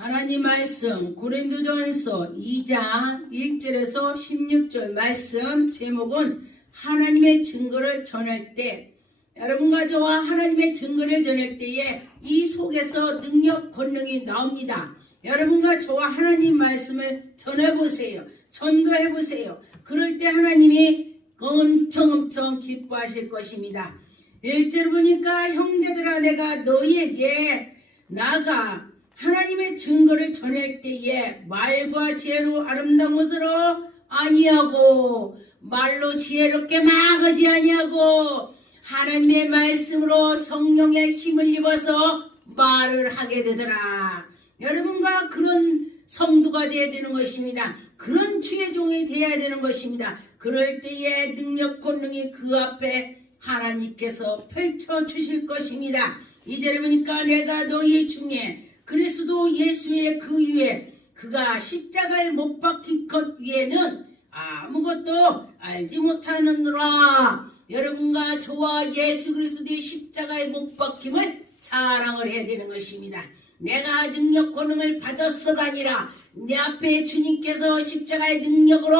하나님 말씀 고린도전서 2장 1절에서 16절 말씀 제목은 하나님의 증거를 전할 때, 여러분과 저와 하나님의 증거를 전할 때에 이 속에서 능력 권능이 나옵니다. 여러분과 저와 하나님 말씀을 전해보세요. 전도해보세요. 그럴 때 하나님이 엄청 기뻐하실 것입니다. 1절 보니까 형제들아 내가 너희에게 나가 하나님의 증거를 전할 때에 말과 지혜로 아름다운 것으로 아니하고 말로 지혜롭게 막하지 아니하고 하나님의 말씀으로 성령의 힘을 입어서 말을 하게 되더라. 여러분과 그런 성도가 되어야 되는 것입니다. 그런 주의 종이 되어야 되는 것입니다. 그럴 때에 능력 권능이 그 앞에 하나님께서 펼쳐주실 것입니다. 이제를 보니까 내가 너희 중에 그리스도 예수의 그 위에 그가 십자가에 못 박힌 것 위에는 아무것도 알지 못하느니라. 여러분과 저와 예수 그리스도의 십자가에 못 박힘을 자랑을 해야 되는 것입니다. 내가 능력 권능을 받았어가 아니라 내 앞에 주님께서 십자가의 능력으로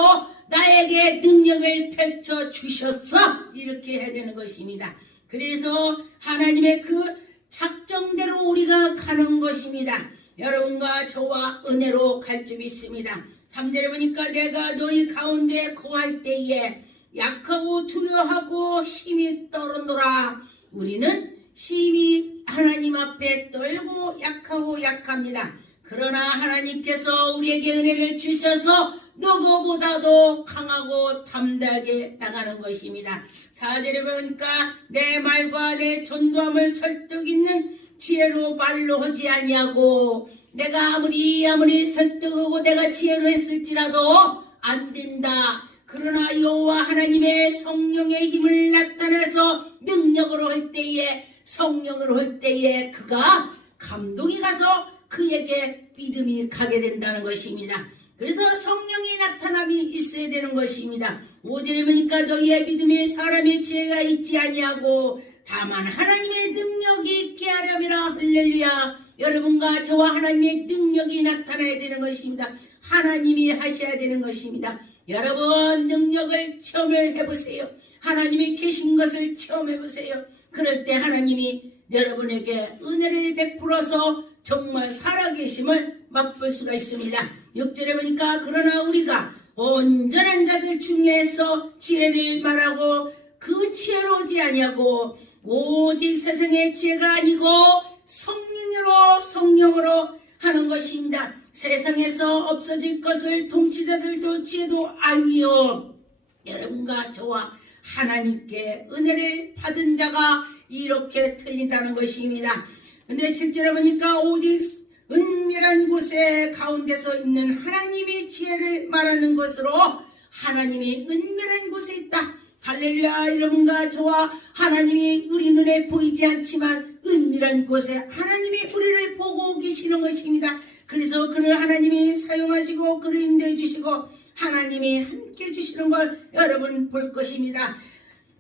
나에게 능력을 펼쳐 주셨어. 이렇게 해야 되는 것입니다. 그래서 하나님의 그 작정대로 우리가 가는 것입니다. 여러분과 저와 은혜로 갈 줄 믿습니다. 3절에 보니까 내가 너희 가운데 거할 때에 약하고 두려워하고 심히 떨었노라. 우리는 심히 하나님 앞에 떨고 약하고 약합니다. 그러나 하나님께서 우리에게 은혜를 주셔서 누구보다도 강하고 담대하게 나가는 것입니다. 4절에 보니까 내 말과 내 전도함을 설득 있는 지혜로 말로 하지 아니하고 내가 아무리 설득하고 내가 지혜로 했을지라도 안 된다. 그러나 여호와 하나님의 성령의 힘을 나타내서 능력으로 할 때에 성령으로 할 때에 그가 감동이 가서 그에게 믿음이 가게 된다는 것입니다. 그래서 성령의 나타남이 있어야 되는 것입니다. 5절에 보니까 너희의 믿음에 사람의 지혜가 있지 아니하고 다만 하나님의 능력이 있게 하려면 할렐루야. 여러분과 저와 하나님의 능력이 나타나야 되는 것입니다. 하나님이 하셔야 되는 것입니다. 여러분 능력을 체험을 해보세요. 하나님이 계신 것을 체험해보세요. 그럴 때 하나님이 여러분에게 은혜를 베풀어서 정말 살아계심을 맛볼 수가 있습니다. 6절에 보니까 그러나 우리가 온전한 자들 중에서 지혜를 말하고 그 지혜로 오지 아니하고 오직 세상의 지혜가 아니고 성령으로 하는 것입니다. 세상에서 없어질 것을 통치자들도 지혜도 아니요. 여러분과 저와 하나님께 은혜를 받은 자가 이렇게 틀린다는 것입니다. 근데 7절에 보니까 오직 은밀한 곳에 가운데서 있는 하나님의 지혜를 말하는 것으로 하나님이 은밀한 곳에 있다. 할렐루야. 여러분과 저와 하나님이 우리 눈에 보이지 않지만 은밀한 곳에 하나님이 우리를 보고 계시는 것입니다. 그래서 그를 하나님이 사용하시고 그를 인도해 주시고 하나님이 함께 해주시는 걸 여러분 볼 것입니다.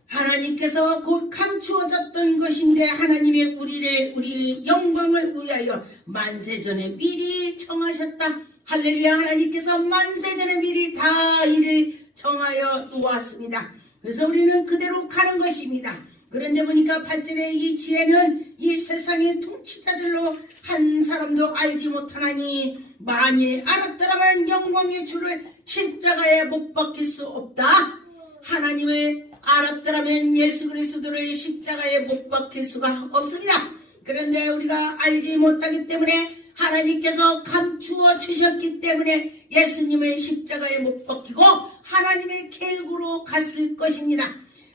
하나님께서 곧 감추어졌던 것인데 하나님이 우리 영광을 위하여 만세전에 미리 정하셨다. 할렐루야. 하나님께서 만세전에 미리 다 이를 정하여 놓았습니다. 그래서 우리는 그대로 가는 것입니다. 그런데 보니까 8절에 이 지혜는 이 세상의 통치자들로 한 사람도 알지 못하나니 만일 알았더라면 영광의 주를 십자가에 못 박힐 수 없다. 하나님을 알았더라면 예수 그리스도를 십자가에 못 박힐 수가 없습니다. 그런데 우리가 알지 못하기 때문에 하나님께서 감추어 주셨기 때문에 예수님의 십자가에 못 박히고 하나님의 계획으로 갔을 것입니다.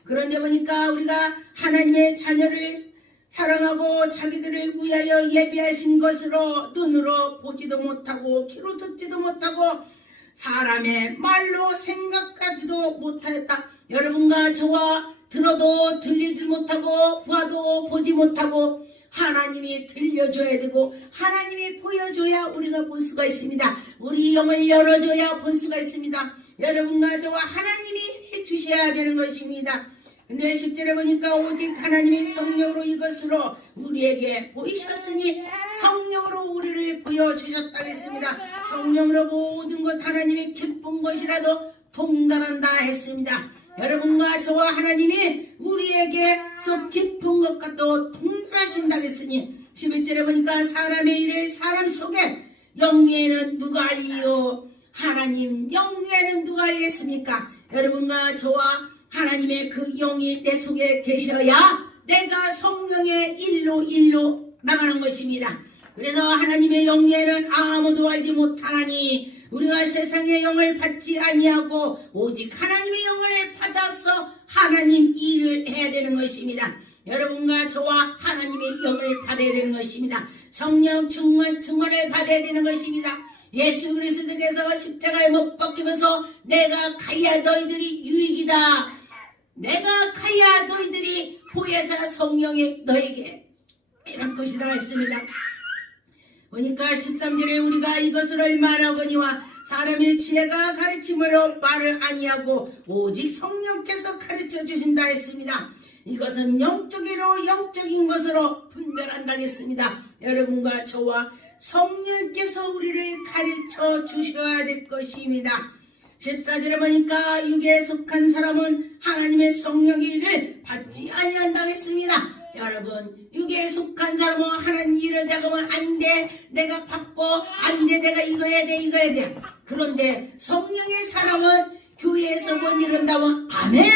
그런데 보니까 우리가 하나님의 자녀를 사랑하고 자기들을 위하여 예비하신 것으로 눈으로 보지도 못하고 귀로 듣지도 못하고 사람의 말로 생각하지도 못하였다. 여러분과 저와 들어도 들리지 못하고 봐도 보지 못하고 하나님이 들려줘야 되고 하나님이 보여줘야 우리가 볼 수가 있습니다. 우리 영을 열어줘야 볼 수가 있습니다. 여러분과 저와 하나님이 해주셔야 되는 것입니다. 근데 10절에 보니까 오직 하나님이 성령으로 이것으로 우리에게 보이셨으니 성령으로 우리를 보여주셨다 했습니다. 성령으로 모든 것 하나님이 기쁜 것이라도 통달한다 했습니다. 여러분과 저와 하나님이 우리에게 속 깊은 것 같도 통달하신다 했으니 11절에 보니까 사람의 일을 사람 속에 영예에는 누가 알리요? 하나님 영예에는 누가 알리겠습니까? 여러분과 저와 하나님의 그 영이 내 속에 계셔야 내가 성령의 일로 나가는 것입니다. 그래서 하나님의 영예는 아무도 알지 못하나니 우리가 세상의 영을 받지 아니하고 오직 하나님의 영을 받아서 하나님 일을 해야 되는 것입니다. 여러분과 저와 하나님의 영을 받아야 되는 것입니다. 성령 충만을 받아야 되는 것입니다. 예수 그리스도께서 십자가에 못 박히면서 내가 가야 너희들이 유익이다. 내가 가야 너희들이 보혜사 성령이 너에게 이런 것이라 했습니다. 보니까 13절에 우리가 이것을 말하거니와 사람의 지혜가 가르침으로 말을 아니하고 오직 성령께서 가르쳐 주신다 했습니다. 이것은 영적으로 영적인 것으로 분별한다 했습니다. 여러분과 저와 성령께서 우리를 가르쳐 주셔야 될 것입니다. 14절에 보니까 육에 속한 사람은 하나님의 성령의 일을 받지 아니한다 했습니다. 여러분 육에 속한 사람은 하나님 일을 내가면 안돼 내가 바빠 안돼 내가 이거 해야 돼 그런데 성령의 사람은 교회에서 못 이룬다면 아멘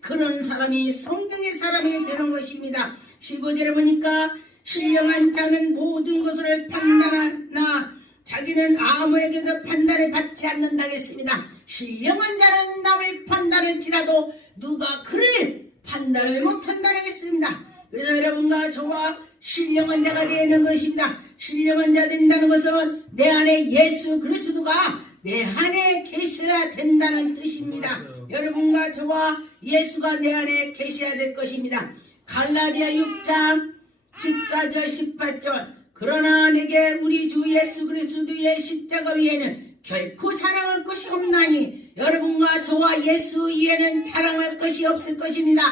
그런 사람이 성령의 사람이 되는 것입니다. 15절에 보니까 신령한 자는 모든 것을 판단하나 자기는 아무에게도 판단을 받지 않는다겠습니다. 신령한 자는 남을 판단할지라도 누가 그를 판단을 못한다는 것입니다. 그래서 여러분과 저와 신령한 자가 되는 것입니다. 신령한 자 된다는 것은 내 안에 예수 그리스도가 내 안에 계셔야 된다는 뜻입니다. 여러분과 저와 예수가 내 안에 계셔야 될 것입니다. 갈라디아 6장 14절 18절 그러나 내게 우리 주 예수 그리스도의 십자가 위에는 결코 자랑할 것이 없나니 여러분과 저와 예수 위에는 자랑할 것이 없을 것입니다.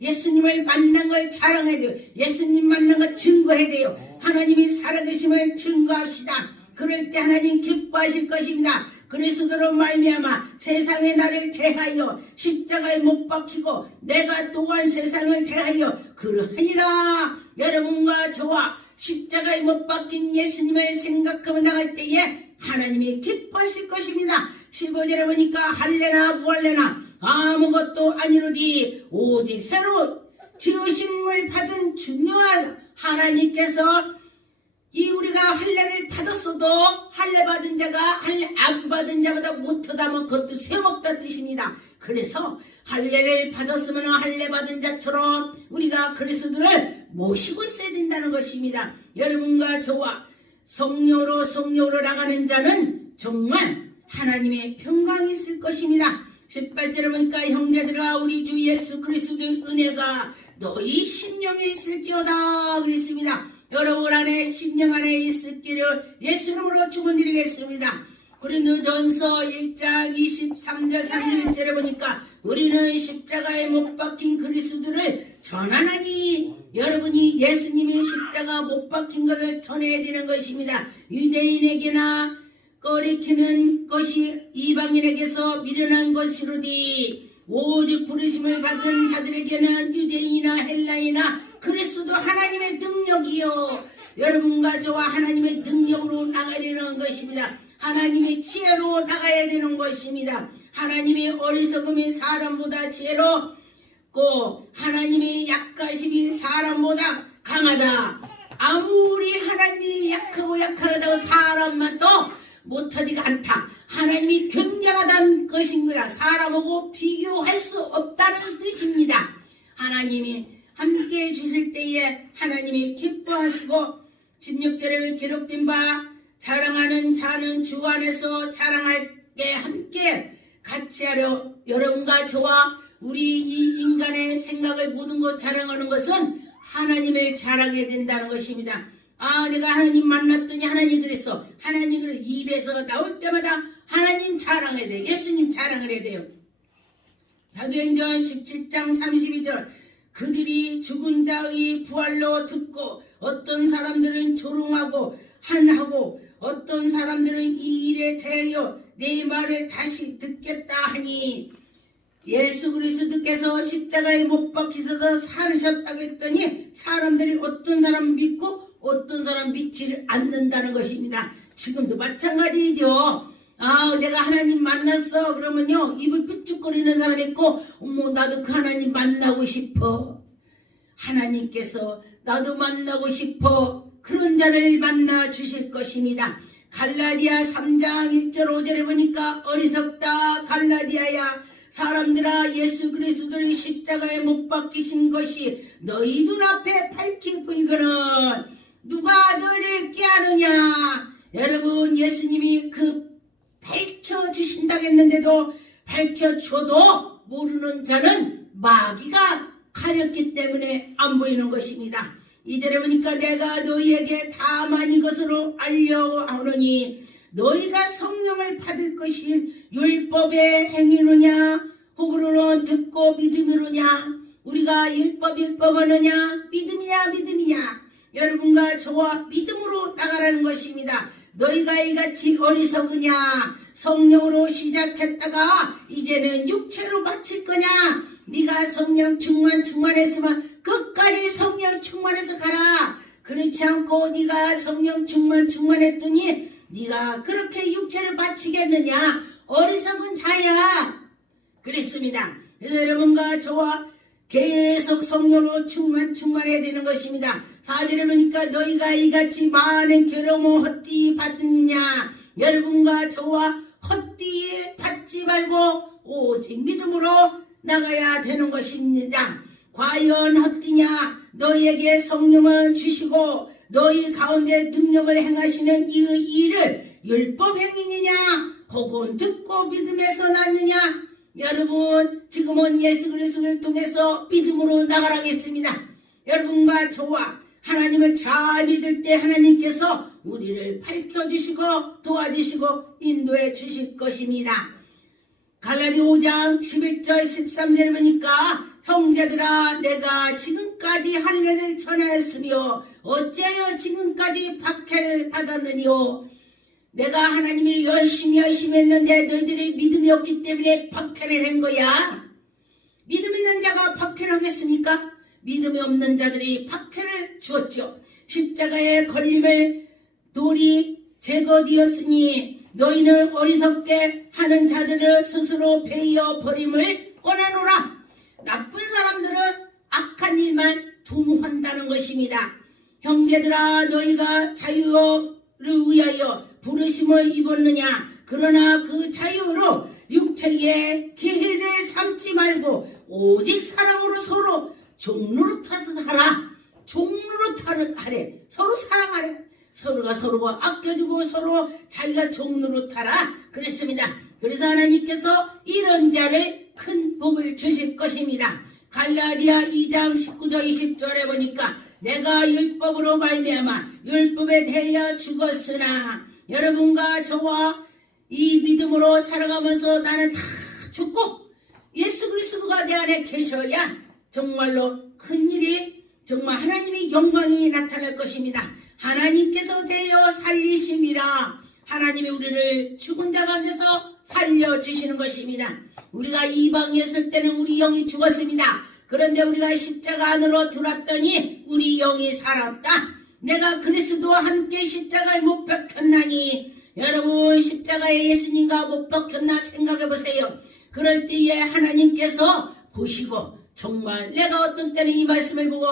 예수님을 만난 걸 자랑해야 돼요. 예수님 만난 걸 증거해야 돼요. 하나님이 살아계심을 증거합시다. 그럴 때 하나님 기뻐하실 것입니다. 그리스도로 말미암아 세상의 나를 대하여 십자가에 못 박히고 내가 또한 세상을 대하여 그러하니라. 여러분과 저와 십자가에 못 박힌 예수님을 생각하며 나갈 때에 하나님이 기뻐하실 것입니다. 15절에 보니까 할래나 무할래나 아무것도 아니로디 오직 새로 지으심을 받은 중요한 하나님께서 이 우리가 할례를 받았어도 할례 받은 자가 할례 안 받은 자보다 못하다면 그것도 소용없다 뜻입니다. 그래서 할례를 받았으면 할례 받은 자처럼 우리가 그리스도를 모시고 있어야 된다는 것입니다. 여러분과 저와 성령으로 나가는 자는 정말 하나님의 평강이 있을 것입니다. 18절에 보니까 형제들아 우리 주 예수 그리스도의 은혜가 너희 심령에 있을지어다 그랬습니다. 여러분 안에 심령 안에 있을기를 예수 이름으로 축원드리겠습니다. 고린도전서 1장 23절 31절에 보니까 우리는 십자가에 못 박힌 그리스도를 전하나니 여러분이 예수님이 십자가 못 박힌 것을 전해야 되는 것입니다. 유대인에게나 꺼리키는 것이 이방인에게서 미련한 것이로디 오직 부르심을 받은 자들에게는 유대인이나 헬라이나 그리스도 하나님의 능력이요 여러분과 저와 하나님의 능력으로 나가야 되는 것입니다. 하나님의 지혜로 나가야 되는 것입니다. 하나님의 어리석음이 사람보다 지혜롭고 하나님의 약하심이 사람보다 강하다. 아무리 하나님이 약하다고 사람만 더 못하지가 않다. 하나님이 굉장하다는 것인 거야. 사람하고 비교할 수 없다는 뜻입니다. 하나님이 함께 해주실 때에 하나님이 기뻐하시고 16절에 기록된 바 자랑하는 자는 주 안에서 자랑할게 함께 같이 하려. 여러분과 저와 우리 이 인간의 생각을 모든 것 자랑하는 것은 하나님을 자랑해야 된다는 것입니다. 아 내가 하나님 만났더니 하나님 그랬어. 하나님 그래 입에서 나올 때마다 하나님 자랑해야 돼. 예수님 자랑을 해야 돼요. 사도행전 17장 32절 그들이 죽은 자의 부활로 듣고 어떤 사람들은 조롱하고 한하고 어떤 사람들은 이 일에 대하여 내 말을 다시 듣겠다 하니 예수 그리스도께서 십자가에 못 박히셔서 살으셨다고 했더니 사람들이 어떤 사람 믿고 어떤 사람 믿지를 않는다는 것입니다. 지금도 마찬가지죠. 내가 하나님 만났어 그러면요 입을 삐죽거리는 사람이 있고 어머 나도 그 하나님 만나고 싶어. 하나님께서 나도 만나고 싶어 그런 자를 만나 주실 것입니다. 갈라디아 3장 1절 5절에 보니까 어리석다 갈라디아야 사람들아 예수 그리스도를 십자가에 못 박히신 것이 너희 눈앞에 밝히 보이거든 누가 너희를 깨하느냐. 여러분 예수님이 그 밝혀주신다고 했는데도 밝혀줘도 모르는 자는 마귀가 가렸기 때문에 안 보이는 것입니다. 이절에 보니까 내가 너희에게 다만 이것으로 알려하노니 너희가 성령을 받을 것인 율법의 행위느냐 혹으로는 듣고 믿음이느냐. 우리가 율법 하느냐 믿음이냐. 여러분과 저와 믿음으로 나가라는 것입니다. 너희가 이같이 어리석으냐. 성령으로 시작했다가 이제는 육체로 바칠 거냐. 네가 성령 충만했으면 끝까지 성령 충만해서 가라. 그렇지 않고 네가 성령 충만했더니 네가 그렇게 육체를 바치겠느냐. 어리석은 자야. 그랬습니다. 그래서 여러분과 저와 계속 성령으로 충만해야 되는 것입니다. 4절에 보니까 너희가 이같이 많은 괴로움을 헛되이 받느냐. 여러분과 저와 헛되이 받지 말고 오직 믿음으로 나가야 되는 것입니다. 과연 헛되냐. 너희에게 성령을 주시고 너희 가운데 능력을 행하시는 이 일을 율법 행위느냐 혹은 듣고 믿음에서 났느냐. 여러분 지금은 예수 그리스도를 통해서 믿음으로 나가라겠습니다. 여러분과 저와 하나님을 잘 믿을 때 하나님께서 우리를 밝혀주시고 도와주시고 인도해 주실 것입니다. 갈라디아 5장 11절 13절에 보니까 형제들아 내가 지금까지 할례를 전하였으며 어째여 지금까지 박해를 받았느니요. 내가 하나님을 열심히 했는데 너희들이 믿음이 없기 때문에 박해를 한 거야. 믿음 있는 자가 박해를 하겠습니까? 믿음이 없는 자들이 박해를 주었죠. 십자가에 걸림을 돌이 제거되었으니 너희는 어리석게 하는 자들을 스스로 베어 버림을 원하노라. 나쁜 사람들은 악한 일만 도모한다는 것입니다. 형제들아 너희가 자유를 위하여 부르심을 입었느냐. 그러나 그 자유로 육체의 기회를 삼지 말고 오직 사랑으로 서로 종노릇하듯 하라. 종노릇하듯 하래. 서로 사랑하래. 서로가 서로가 아껴주고 서로 자기가 종노릇하라 그랬습니다. 그래서 하나님께서 이런 자를 큰 복을 주실 것입니다. 갈라디아 2장 19절 20절에 보니까 내가 율법으로 말미암아 율법에 대하여 죽었으나 여러분과 저와 이 믿음으로 살아가면서 나는 다 죽고 예수 그리스도가 내 안에 계셔야 정말로 큰일이 정말 하나님의 영광이 나타날 것입니다. 하나님께서 되어 살리심이라. 하나님이 우리를 죽은 자 가운데서 살려주시는 것입니다. 우리가 이방에 있을 때는 우리 영이 죽었습니다. 그런데 우리가 십자가 안으로 들어왔더니 우리 영이 살았다. 내가 그리스도와 함께 십자가에 못 박혔나니. 여러분 십자가에 예수님과 못 박혔나 생각해 보세요. 그럴 때에 하나님께서 보시고 정말 내가 어떤 때는 이 말씀을 보고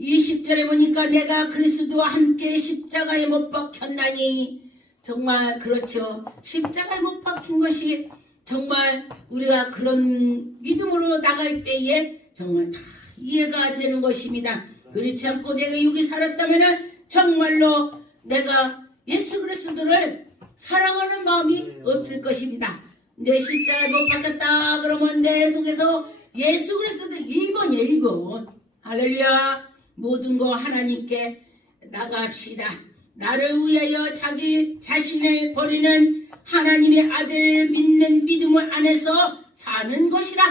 20절에 보니까 내가 그리스도와 함께 십자가에 못 박혔나니. 정말 그렇죠. 십자가에 못 박힌 것이 정말 우리가 그런 믿음으로 나갈 때에 정말 다 이해가 되는 것입니다. 그렇지 않고 내가 여기 살았다면 정말로 내가 예수 그리스도를 사랑하는 마음이 없을 것입니다. 내 십자가에 못 박혔다 그러면 내 속에서 예수 그리스도 1번이에요. 1번. 할렐루야. 모든 거 하나님께 나갑시다. 나를 위하여 자기 자신을 버리는 하나님의 아들 믿는 믿음을 안에서 사는 것이라.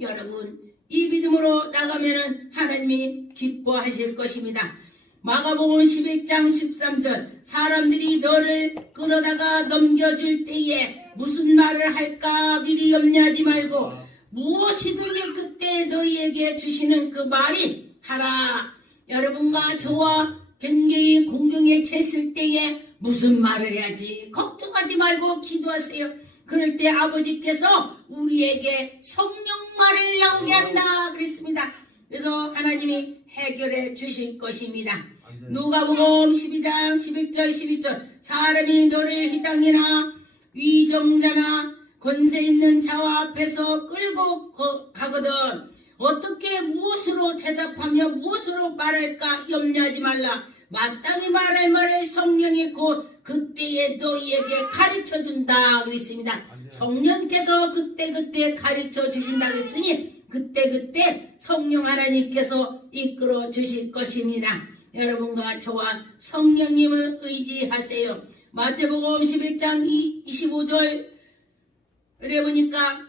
여러분 이 믿음으로 나가면은 하나님이 기뻐하실 것입니다. 마가복음 11장 13절 사람들이 너를 끌어다가 넘겨줄 때에 무슨 말을 할까 미리 염려하지 말고 무엇이든지 그때 너희에게 주시는 그 말이 하라. 여러분과 저와 굉장히 공경에 챘을 때에 무슨 말을 해야지 걱정하지 말고 기도하세요. 그럴 때 아버지께서 우리에게 성령 말을 나오게 한다 그랬습니다. 그래서 하나님이 해결해 주실 것입니다. 누가복음 12장 11절 12절 사람이 너를 희당이나 위정자나 권세 있는 자와 앞에서 끌고 가거든 어떻게 무엇으로 대답하며 무엇으로 말할까 염려하지 말라. 마땅히 말할 말을 성령이 곧 그때에 너희에게 가르쳐준다 그랬습니다. 성령께서 그때 가르쳐 주신다 그랬으니 그때 성령 하나님께서 이끌어 주실 것입니다. 여러분과 저와 성령님을 의지하세요. 마태복음 11장 25절에 보니까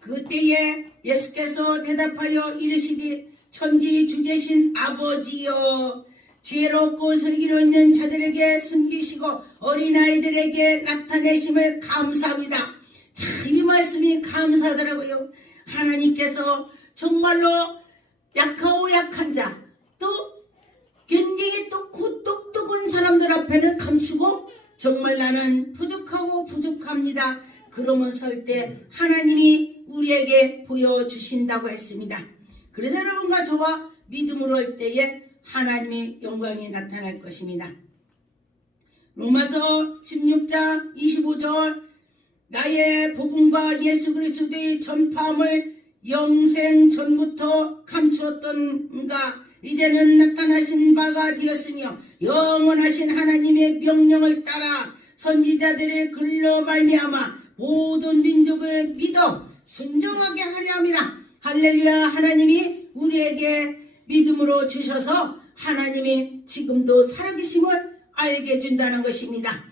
그때에 예수께서 대답하여 이르시되 천지 주제신 아버지여 지혜롭고 슬기로 있는 자들에게 숨기시고 어린아이들에게 나타내심을 감사합니다. 참 이 말씀이 감사하더라고요. 하나님께서 정말로 약하고 약한 자 또 굉장히 또 똑똑한 사람들 앞에는 감추고 정말 나는 부족하고 부족합니다. 그러면 설 때 하나님이 우리에게 보여주신다고 했습니다. 그래서 여러분과 저와 믿음으로 할 때에 하나님의 영광이 나타날 것입니다. 로마서 16장 25절 나의 복음과 예수 그리스도의 전파함을 영생 전부터 감추었던가 이제는 나타나신 바가 되었으며 영원하신 하나님의 명령을 따라 선지자들의 글로 말미암아 모든 민족을 믿어 순종하게 하려 함이라. 할렐루야. 하나님이 우리에게 믿음으로 주셔서 하나님이 지금도 살아계심을 알게 해준다는 것입니다.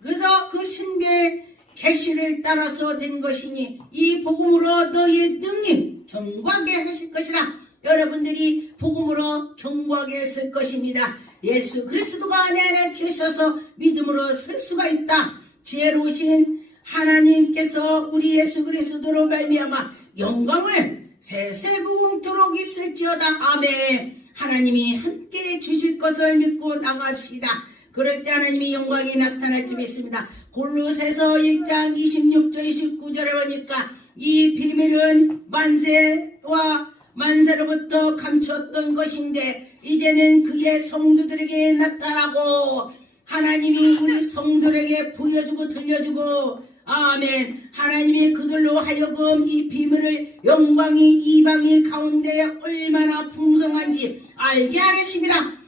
그래서 그 신비의 계시를 따라서 된 것이니 이 복음으로 너희의 능히 경고하게 하실 것이라. 여러분들이 복음으로 경고하게 했을 것입니다. 예수 그리스도가 내 안에 계셔서 믿음으로 설 수가 있다. 지혜로우신 하나님께서 우리 예수 그리스도로 말미암아 영광을 세세무궁토록 있을지어다. 아멘. 하나님이 함께 주실 것을 믿고 나갑시다. 그럴 때 하나님의 영광이 나타날 줄 믿습니다. 골로새서 1장 26절 29절에 보니까 이 비밀은 만세로부터 감추었던 것인데 이제는 그의 성도들에게 나타나고 하나님이 우리 성도들에게 보여주고 들려주고 아멘. 하나님이 그들로 하여금 이 비밀을 영광이 이방인 가운데 얼마나 풍성한지 알게 하시리라.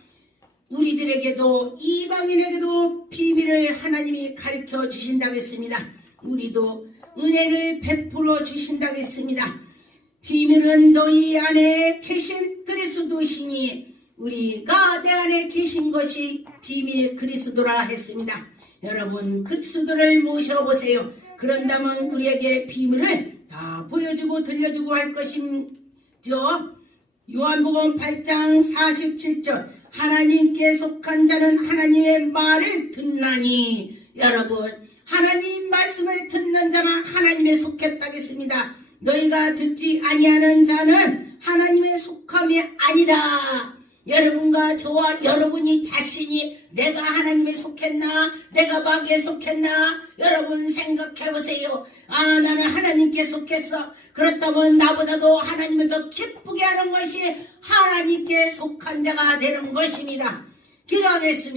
우리들에게도 이방인에게도 비밀을 하나님이 가르쳐 주신다고 했습니다. 우리도 은혜를 베풀어 주신다고 했습니다. 비밀은 너희 안에 계신 그리스도시니 우리가 내 안에 계신 것이 비밀의 그리스도라 했습니다. 여러분 그리스도를 모셔보세요. 그런다면 우리에게 비밀을 다 보여주고 들려주고 할 것이죠. 요한복음 8장 47절 하나님께 속한 자는 하나님의 말을 듣나니. 여러분 하나님 말씀을 듣는 자는 하나님에 속했다겠습니다. 너희가 듣지 아니하는 자는 하나님의 속함이 아니다. 여러분과 저와 여러분이 자신이 내가 하나님에 속했나 내가 마귀에 속했나 여러분 생각해보세요. 아 나는 하나님께 속했어. 그렇다면 나보다도 하나님을 더 기쁘게 하는 것이 하나님께 속한 자가 되는 것입니다. 기도하겠습니다.